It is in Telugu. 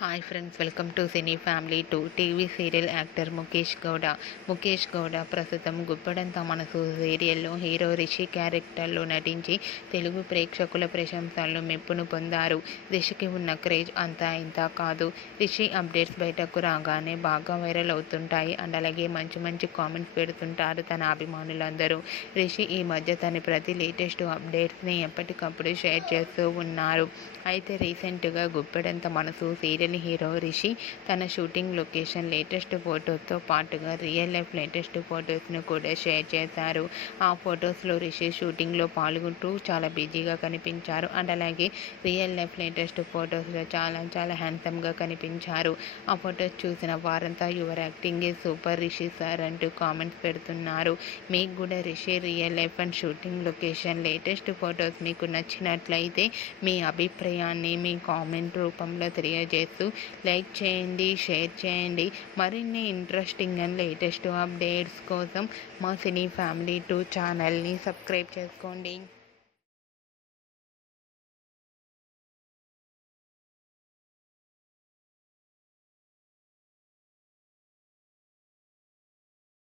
Hi friends, welcome to cine family 2. TV serial actor Mukesh Gowda ప్రస్తుతం గుప్పడంత మనసు సీరియల్లో హీరో రిషి క్యారెక్టర్లో నటించి తెలుగు ప్రేక్షకుల ప్రశంసలను మెప్పును పొందారు. రిషికి ఉన్న క్రేజ్ అంతా ఇంత కాదు. రిషి అప్డేట్స్ బయటకు రాగానే బాగా వైరల్ అవుతుంటాయి అండ్ అలాగే మంచి కామెంట్స్ పెడుతుంటారు తన అభిమానులందరూ. రిషి ఈ మధ్య తన ప్రతి లేటెస్ట్ అప్డేట్స్ని ఎప్పటికప్పుడు షేర్ చేస్తూ ఉన్నారు. అయితే రీసెంట్గా గుప్పెడంత మనసు సీరియల్ హీరో రిషి తన షూటింగ్ లొకేషన్ లేటెస్ట్ ఫొటోస్తో పాటుగా రియల్ లైఫ్ లేటెస్ట్ ఫొటోస్ను కూడా షేర్ చేశారు. ఆ ఫొటోస్లో రిషి షూటింగ్లో పాల్గొంటూ చాలా బిజీగా కనిపించారు అండ్ అలాగే రియల్ లైఫ్ లేటెస్ట్ ఫొటోస్లో చాలా హ్యాండ్సమ్గా కనిపించారు. ఆ ఫొటోస్ చూసిన వారంతా your acting is super Rishi sir అంటూ కామెంట్స్ పెడుతున్నారు. మీకు కూడా Rishi real life and shooting location latest photos మీకు నచ్చినట్లయితే మీ అభిప్రాయాన్ని మీ కామెంట్ రూపంలో తెలియజేస్తూ లైక్ చేయండి, షేర్ చేయండి. మరిన్ని ఇంట్రెస్టింగ్ అండ్ లేటెస్ట్ అప్డేట్స్ కోసం మా సినీ ఫ్యామిలీ 2 ఛానల్ని సబ్స్క్రైబ్ చేసుకోండి.